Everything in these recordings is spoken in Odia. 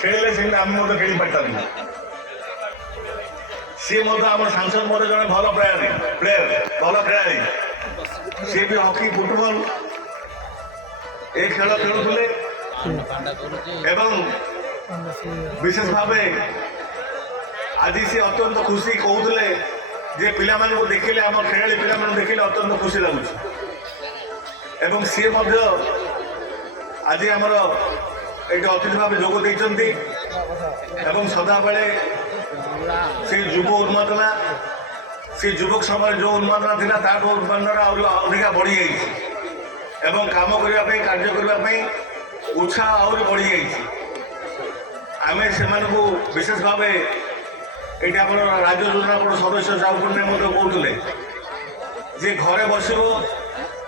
ଖେଳିଲେ ସେମିତି ଆମେ ମଧ୍ୟ ଖେଳି ପାରିଥାନ୍ତୁ। ସିଏ ମଧ୍ୟ ଆମର ସାଂସଦ ମଧ୍ୟ ଜଣେ ଭଲ ପ୍ଲେୟର ଭଲ ଖେଳାଳି। ସିଏ ବି ହକି ଫୁଟବଲ ଏ ଖେଳ ଖେଳୁଥିଲେ ଏବଂ ବିଶେଷ ଭାବେ ଆଜି ସେ ଅତ୍ୟନ୍ତ ଖୁସି କହୁଥିଲେ ଯେ ପିଲାମାନଙ୍କୁ ଦେଖିଲେ ଆମ ଖେଳାଳି ପିଲାମାନଙ୍କୁ ଦେଖିଲେ ଅତ୍ୟନ୍ତ ଖୁସି ଲାଗୁଛି। ଏବଂ ସିଏ ମଧ୍ୟ ଆଜି ଆମର ଏଇଠି ଅତିଥି ଭାବେ ଯୋଗ ଦେଇଛନ୍ତି ଏବଂ ସଦାବେଳେ ସେ ଯୁବ ଉନ୍ମାଦନା ସେ ଯୁବକ ସମୟରେ ଯେଉଁ ଉନ୍ମାଦନା ଥିଲା ତାଠୁ ଉନ୍ମାଦନା ଆହୁରି ଅଧିକା ବଢ଼ିଯାଇଛି ଏବଂ କାମ କରିବା ପାଇଁ କାର୍ଯ୍ୟ କରିବା ପାଇଁ ଉତ୍ସାହ ଆହୁରି ବଢ଼ିଯାଇଛି। ଆମେ ସେମାନଙ୍କୁ ବିଶେଷ ଭାବେ ଏଇଠି ଆମର ରାଜ୍ୟ ଯୋଜନା ବୋର୍ଡ ସଦସ୍ୟ ସାହୁପୁରନେ ମଧ୍ୟ କହୁଥିଲେ ଯେ ଘରେ ବସିବ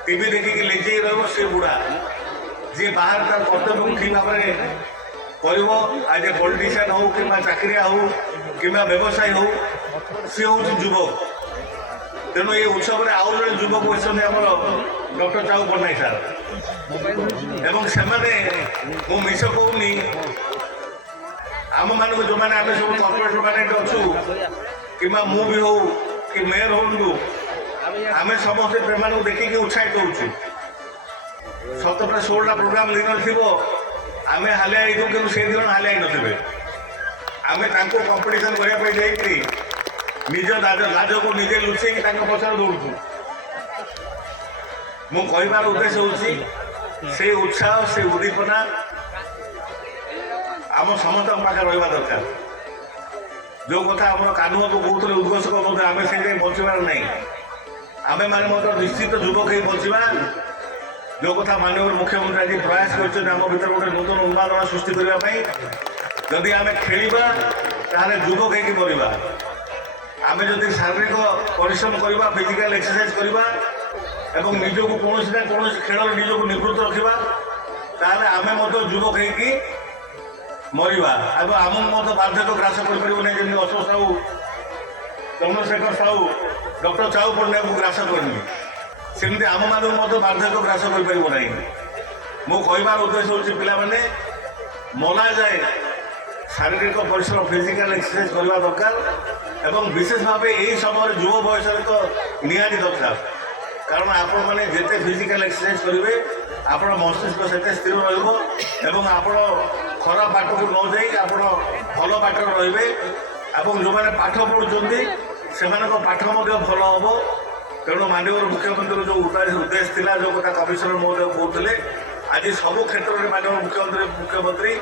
ଟିଭି ଦେଖିକି ଲେଜେଇ ରହିବ ସେ ବୁଢ଼ା, ଯିଏ ବାହାରେ ତାର କର୍ତ୍ତବ୍ୟକୁ ଠିକ୍ ଭାବରେ କରିବ। ଆଜି ପଲିଟିସିଆନ୍ ହଉ କିମ୍ବା ଚାକିରିଆ ହଉ କିମ୍ବା ବ୍ୟବସାୟୀ ହଉ ସିଏ ହେଉଛି ଯୁବକ। ତେଣୁ ଏ ଉତ୍ସବରେ ଆଉ ଜଣେ ଯୁବକ ଅଛନ୍ତି ଆମର ଡକ୍ଟର ଚାଉ ପଟ୍ଟନାୟକ ସାର୍ ଏବଂ ସେମାନେ ମୁଁ ମିଛ କହୁନି ଆମମାନଙ୍କୁ ଯେଉଁମାନେ ଆମେ ସବୁ କର୍ପୋରେଟ୍ ମାନେ ଅଛୁ କିମ୍ବା ମୁଁ ବି ହଉ କି ମେୟର ହୁଅନ୍ତୁ ଆମେ ସମସ୍ତେ ସେମାନଙ୍କୁ ଦେଖିକି ଉତ୍ସାହିତ ହେଉଛୁ। 17ଟା-16ଟା ପ୍ରୋଗ୍ରାମ ଦିନ ଥିବ ଆମେ ହାଲିଆ ହେଇଥିବୁ କିନ୍ତୁ ସେଦିନ ହାଲିଆ ହେଇନଥିବେ। ଆମେ ତାଙ୍କୁ କମ୍ପିଟିସନ୍ କରିବା ପାଇଁ ଯାଇକରି ନିଜ ଲାଜକୁ ନିଜେ ଲୁଚେଇକି ତାଙ୍କ ପଛରେ ଦୌଡ଼ୁଛୁ। ମୁଁ କହିବାର ଉଦ୍ଦେଶ୍ୟ ହେଉଛି ସେଇ ଉତ୍ସାହ ସେ ଉଦ୍ଦୀପନା ଆମ ସମସ୍ତଙ୍କ ପାଖରେ ରହିବା ଦରକାର। ଯେଉଁ କଥା ଆମର କାନୁନକୁ କହୁଥିଲେ ଉଦ୍ଘୋଷକ ମଧ୍ୟ ଆମେ ସେଇ ଯାଇ ବଞ୍ଚିବାର ନାହିଁ। ଆମେମାନେ ମଧ୍ୟ ନିଶ୍ଚିତ ଯୁବକ ହେଇ ବଞ୍ଚିବା। ଯେଉଁ କଥା ମାନନୀୟ ମୁଖ୍ୟମନ୍ତ୍ରୀ ଆଜି ପ୍ରୟାସ କରିଛନ୍ତି ଆମ ଭିତରେ ଗୋଟେ ନୂତନ ଉନ୍ମାଦନା ସୃଷ୍ଟି କରିବା ପାଇଁ। ଯଦି ଆମେ ଖେଳିବା ତାହେଲେ ଯୁବକ ହେଇକି ବଢ଼ିବା। ଆମେ ଯଦି ଶାରୀରିକ ପରିଶ୍ରମ କରିବା ଫିଜିକାଲ ଏକ୍ସରସାଇଜ କରିବା ଏବଂ ନିଜକୁ କୌଣସି ନା କୌଣସି ଖେଳରେ ନିଜକୁ ନିବୃତ୍ତ ରଖିବା ତାହେଲେ ଆମେ ମଧ୍ୟ ଯୁବକ ହେଇକି ମରିବା ଏବଂ ଆମକୁ ମଧ୍ୟ ବାର୍ଦ୍ଧକ୍ୟ ଗ୍ରାସ କରିପାରିବ ନାହିଁ। ଯେମିତି ଅଶୋକ ସାହୁ, ଚନ୍ଦ୍ରଶେଖର ସାହୁ, ଡକ୍ଟର ଚାଉ ପଟ୍ଟନାୟକଙ୍କୁ ଗ୍ରାସ କରିନି ସେମିତି ଆମମାନଙ୍କୁ ମଧ୍ୟ ବାର୍ଦ୍ଧକ୍ୟ ଗ୍ରାସ କରିପାରିବ ନାହିଁ। ମୁଁ କହିବାର ଉଦ୍ଦେଶ୍ୟ ହେଉଛି ପିଲାମାନେ ମଲା ଯାଏ ଶାରୀରିକ ପରିଶ୍ରମ ଫିଜିକାଲ ଏକ୍ସରସାଇଜ କରିବା ଦରକାର ଏବଂ ବିଶେଷ ଭାବେ ଏହି ସମୟରେ ଯୁବ ବୟସରେ ତ ନିହାତି ଦରକାର। କାରଣ ଆପଣମାନେ ଯେତେ ଫିଜିକାଲ ଏକ୍ସରସାଇଜ କରିବେ ଆପଣ ମସ୍ତିଷ୍କ ସେତେ ସ୍ଥିର ରହିବ ଏବଂ ଆପଣ ଖରାପ ବାଟକୁ ନ ଯାଇ ଆପଣ ଭଲ ବାଟରେ ରହିବେ ଏବଂ ଯେଉଁମାନେ ପାଠ ପଢ଼ୁଛନ୍ତି ସେମାନଙ୍କ ପାଠ ମଧ୍ୟ ଭଲ ହେବ। ତେଣୁ ମାନନୀୟ ମୁଖ୍ୟମନ୍ତ୍ରୀର ଯେଉଁ ଉଦ୍ଦେଶ୍ୟ ଥିଲା, ଯେଉଁ କଥା କମିଶନର ମହୋଦୟ କହୁଥିଲେ, ଆଜି ସବୁ କ୍ଷେତ୍ରରେ ମାନନୀୟ ମୁଖ୍ୟମନ୍ତ୍ରୀ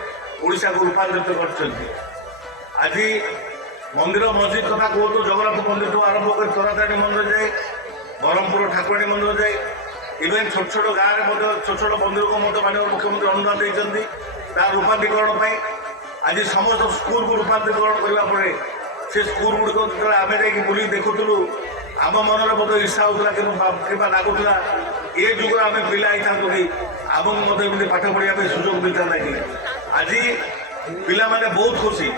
ଓଡ଼ିଶାକୁ ରୂପାନ୍ତରିତ କରିଛନ୍ତି। ଆଜି ମନ୍ଦିର ମସଜିଦ କଥା କୁହନ୍ତୁ, ଜଗନ୍ନାଥ ମନ୍ଦିରଠୁ ଆରମ୍ଭ କରି ତରାତାରିଣୀ ମନ୍ଦିର ଯାଏ, ବ୍ରହ୍ମପୁର ଠାକୁରାଣୀ ମନ୍ଦିର ଯାଏ, ଇଭେନ୍ ଛୋଟ ଛୋଟ ଗାଁରେ ମଧ୍ୟ ଛୋଟ ଛୋଟ ମନ୍ଦିରକୁ ମଧ୍ୟ ମାନନୀୟ ମୁଖ୍ୟମନ୍ତ୍ରୀ ଅନୁଦାନ ଦେଇଛନ୍ତି ତାର ରୂପାନ୍ତରୀକରଣ ପାଇଁ। ଆଜି ସମସ୍ତ ସ୍କୁଲକୁ ରୂପାନ୍ତରୀକରଣ କରିବା ପରେ ସେ ସ୍କୁଲଗୁଡ଼ିକ ଯେତେବେଳେ ଆମେ ଯାଇକି ବୁଲି ଦେଖୁଥିଲୁ ଆମ ମନରେ ମଧ୍ୟ ଇଚ୍ଛା ହେଉଥିଲା କିମ୍ବା ଲାଗୁଥିଲା ଏ ଯୁଗରେ ଆମେ ପିଲା ହେଇଥାନ୍ତୁ କି ଆମକୁ ମଧ୍ୟ ଏମିତି ପାଠ ପଢ଼ିବା ପାଇଁ ସୁଯୋଗ ମିଳିଥାନ୍ତା କି। ଆଜି ପିଲାମାନେ ବହୁତ ଖୁସି।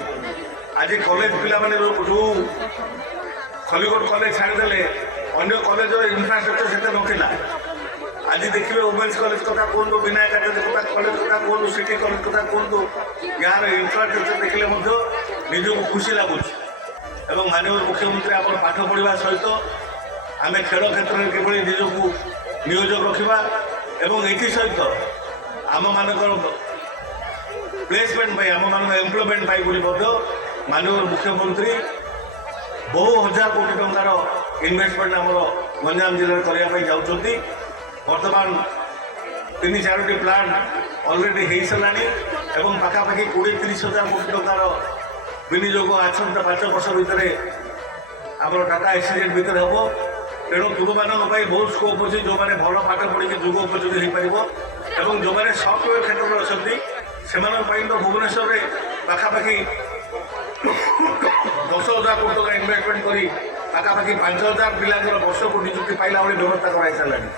ଆଜି କଲେଜ ପିଲାମାନେ ଯେଉଁ ଖଲିକୋଟ କଲେଜ ଛାଡ଼ିଦେଲେ ଅନ୍ୟ କଲେଜର ଇନଫ୍ରାଷ୍ଟ୍ରକ୍ଚର ସେତେ ନଥିଲା। ଆଜି ଦେଖିବେ ଓମେନ୍ସ କଲେଜ କଥା କୁହନ୍ତୁ, ବିନାୟକ କଥା କଲେଜ କଥା କୁହନ୍ତୁ, ସିଟି କଲେଜ କଥା କୁହନ୍ତୁ, ଏହାର ଇନଫ୍ରାଷ୍ଟ୍ରକ୍ଚର ଦେଖିଲେ ମଧ୍ୟ ନିଜକୁ ଖୁସି ଲାଗୁଛି। ଏବଂ ମାନନୀୟ ମୁଖ୍ୟମନ୍ତ୍ରୀ ଆମର ପାଠ ପଢ଼ିବା ସହିତ ଆମେ ଖେଳ କ୍ଷେତ୍ରରେ କିଭଳି ନିଜକୁ ନିୟୋଜକ ରଖିବା ଏବଂ ଏଥିସହିତ ଆମମାନଙ୍କର ପ୍ଲେସମେଣ୍ଟ ପାଇଁ ଆମମାନଙ୍କ ଏମ୍ପ୍ଲୟମେଣ୍ଟ ପାଇଁ ବୋଲି ମଧ୍ୟ ମାନନୀୟ ମୁଖ୍ୟମନ୍ତ୍ରୀ ବହୁ ହଜାର କୋଟି ଟଙ୍କାର ଇନଭେଷ୍ଟମେଣ୍ଟ ଆମର ଗଞ୍ଜାମ ଜିଲ୍ଲାରେ କରିବା ପାଇଁ ଯାଉଛନ୍ତି। ବର୍ତ୍ତମାନ 3-4ଟି ପ୍ଲାଣ୍ଟ ଅଲରେଡ଼ି ହେଇସାରିଲାଣି ଏବଂ ପାଖାପାଖି 20-30 ହଜାର କୋଟି ଟଙ୍କାର ବିନିଯୋଗ ଆସନ୍ତା 5 ବର୍ଷ ଭିତରେ ଆମର ଟାଟା ଏକ୍ସଚେଞ୍ଜ ଭିତରେ ହେବ। ତେଣୁ ଯୁବମାନଙ୍କ ପାଇଁ ବହୁତ ସ୍କୋପ୍ ଅଛି, ଯେଉଁମାନେ ଭଲ ପାଠ ପଢ଼ିକି ଯୁଗ ଉପଯୋଗୀ ହୋଇପାରିବ ଏବଂ ଯେଉଁମାନେ ସଫ୍ଟୱେୟାର କ୍ଷେତ୍ରରେ ଅଛନ୍ତି ସେମାନଙ୍କ ପାଇଁ ତ ଭୁବନେଶ୍ୱରରେ ପାଖାପାଖି 10,000 କୋଟି ଟଙ୍କା ଇନଭେଷ୍ଟମେଣ୍ଟ କରି ପାଖାପାଖି 5,000 ପିଲାଙ୍କର ବର୍ଷକୁ ନିଯୁକ୍ତି ପାଇଲା ଭଳି ବ୍ୟବସ୍ଥା କରାଯାଇସାରିଲାଣି।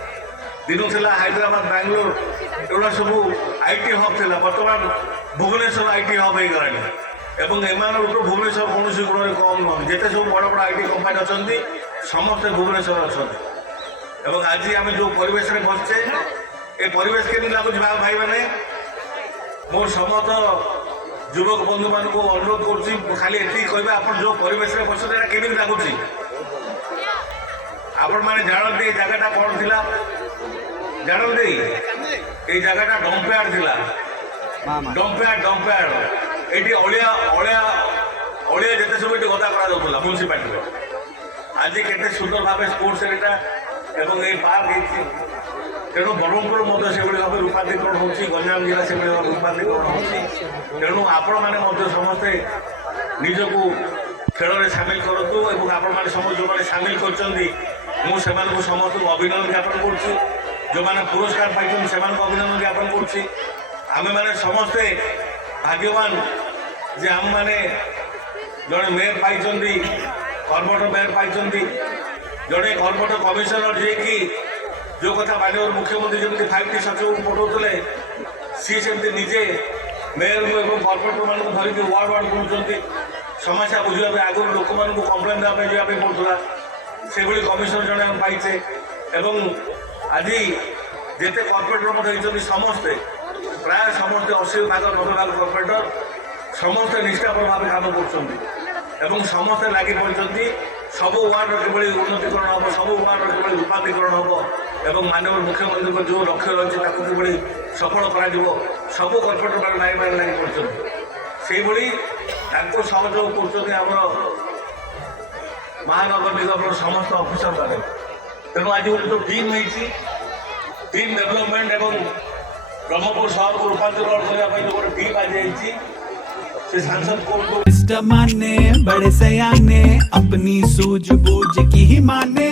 ଦିନ ଥିଲା ହାଇଦ୍ରାବାଦ, ବାଙ୍ଗାଲୋର ଏଗୁଡ଼ା ସବୁ IT ହବ୍ ଥିଲା, ବର୍ତ୍ତମାନ ଭୁବନେଶ୍ୱର IT ହବ୍ ହେଇଗଲାଣି ଏବଂ ଏମାନଙ୍କଠୁ ଭୁବନେଶ୍ୱର କୌଣସି ଗୁଣରେ କମ୍ ନୁହଁ। ଯେତେ ସବୁ ବଡ଼ ବଡ଼ IT କମ୍ପାନୀ ଅଛନ୍ତି ସମସ୍ତେ ଭୁବନେଶ୍ୱର ଅଛନ୍ତି ଏବଂ ଆଜି ଆମେ ଯେଉଁ ପରିବେଶରେ ବସିଛେ ଏ ପରିବେଶ କେମିତି ଲାଗୁଛି ଭାଇମାନେ? ମୋର ସମସ୍ତ যুবক বন্ধু মানুষ অনুরোধ করছি খালি এতিকি কহবে আপনার যে পরিবেশে বসুন এটা কেমিতি লাগুছি আপন মানে জানতে এই জায়গাটা কোন ଥିଲା জানতে এই জায়গাটা ডম্পেয়ার ଥିଲା ডম্পেয়ার এটি অলিয়া অলিয়া অলিয়া যেতে সব এটি গদা করা যাଉଥିଲା म्युनिसिपालिटी আজ কেতে সুন্দর ভাবে স্পোর্টস এরিয়া এবং এই পার্ক ହେଇଛି তেণু ব্রহ্মপুর মধ্যে সেভাবে ভাবে রূপান্তরীকরণ হচ্ছে গঞ্জাম জেলা সেভাবে ভাবে রূপান্তরীকরণ হচ্ছে তেণু আপন মানে মধ্যে সমস্তে নিজকু খেଳରେ সামিল করতু এবং আপন মানে সমস্ত যে সামিল করছেন ମୁଁ ସେମାନଙ୍କୁ ସମସ୍ତଙ୍କୁ ଅଭିନନ୍ଦନ ଜ୍ଞାପନ କରୁଛି ଯେଉଁମାନେ ପୁରସ୍କାର ପାଇଛନ୍ତି ସେମାନଙ୍କୁ ଅଭିନନ୍ଦନ ଜ୍ଞାପନ କରୁଛି ଆମେମାନେ ସମସ୍ତେ ଭାଗ୍ୟବାନ ଯେ ଆମମାନେ ଜଣେ ମେୟର ପାଇଛନ୍ତି କର୍ମଠ ମେୟର ପାଇଛନ୍ତି ଜଣେ କର୍ମଠ କମିଶନର ଯିଏକି ଯେଉଁ କଥା ମାନ୍ୟବର ମୁଖ୍ୟମନ୍ତ୍ରୀ ଯେମିତି 5T ସଚିବଙ୍କୁ ପଠାଉଥିଲେ ସିଏ ସେମିତି ନିଜେ ମେୟରଙ୍କୁ ଏବଂ କର୍ମଠମାନଙ୍କୁ ଧରିକି ୱାର୍ଡ ୱାର୍ଡ ବୁଲୁଛନ୍ତି ସମସ୍ୟା ବୁଝିବା ପାଇଁ ଆଗରୁ ଲୋକମାନଙ୍କୁ କମ୍ପ୍ଲେନ୍ ଦେବା ପାଇଁ ଯିବା ପାଇଁ ପଡ଼ୁଥିଲା সেভাবে কমিশন জনে আমি পাইছে এবং আজি যেতে কর্পোরেটর মধ্যে হয়েছেন সমস্তে প্রায় সমস্তে 80 ভাগ 90 ভাগ কর্পোরেটর সমস্তে নিষ্ঠাপর ভাবে কাম করছেন এবং সমস্তে লাগি পড়ছেন সবু ওয়ার্ডর কিভাবে উন্নতিকরণ হব সবু ওয়ার্ডর কিভাবে রূপান্তরীকরণ হব এবং মাননীয় মুখ্যমন্ত্রীଙ୍କ যে লক্ষ্য রয়েছে তাকে কিভাবে সফল করা সবু কর্পোরেটর মানে নাই মানে লাগি পড়ছেন সেইভাবে তাকে সহযোগ করছেন আমার महानगर निगम समस्त अफिसर मैंने तेणु आज गोटे जो टीम होती टीम डेभलपमेंट और ब्रह्मपुर शहर को रूपांतरण करने जो गोटे टीम आज से सांसद को माने बड़े सयाने अपनी सूझबूझ की ही माने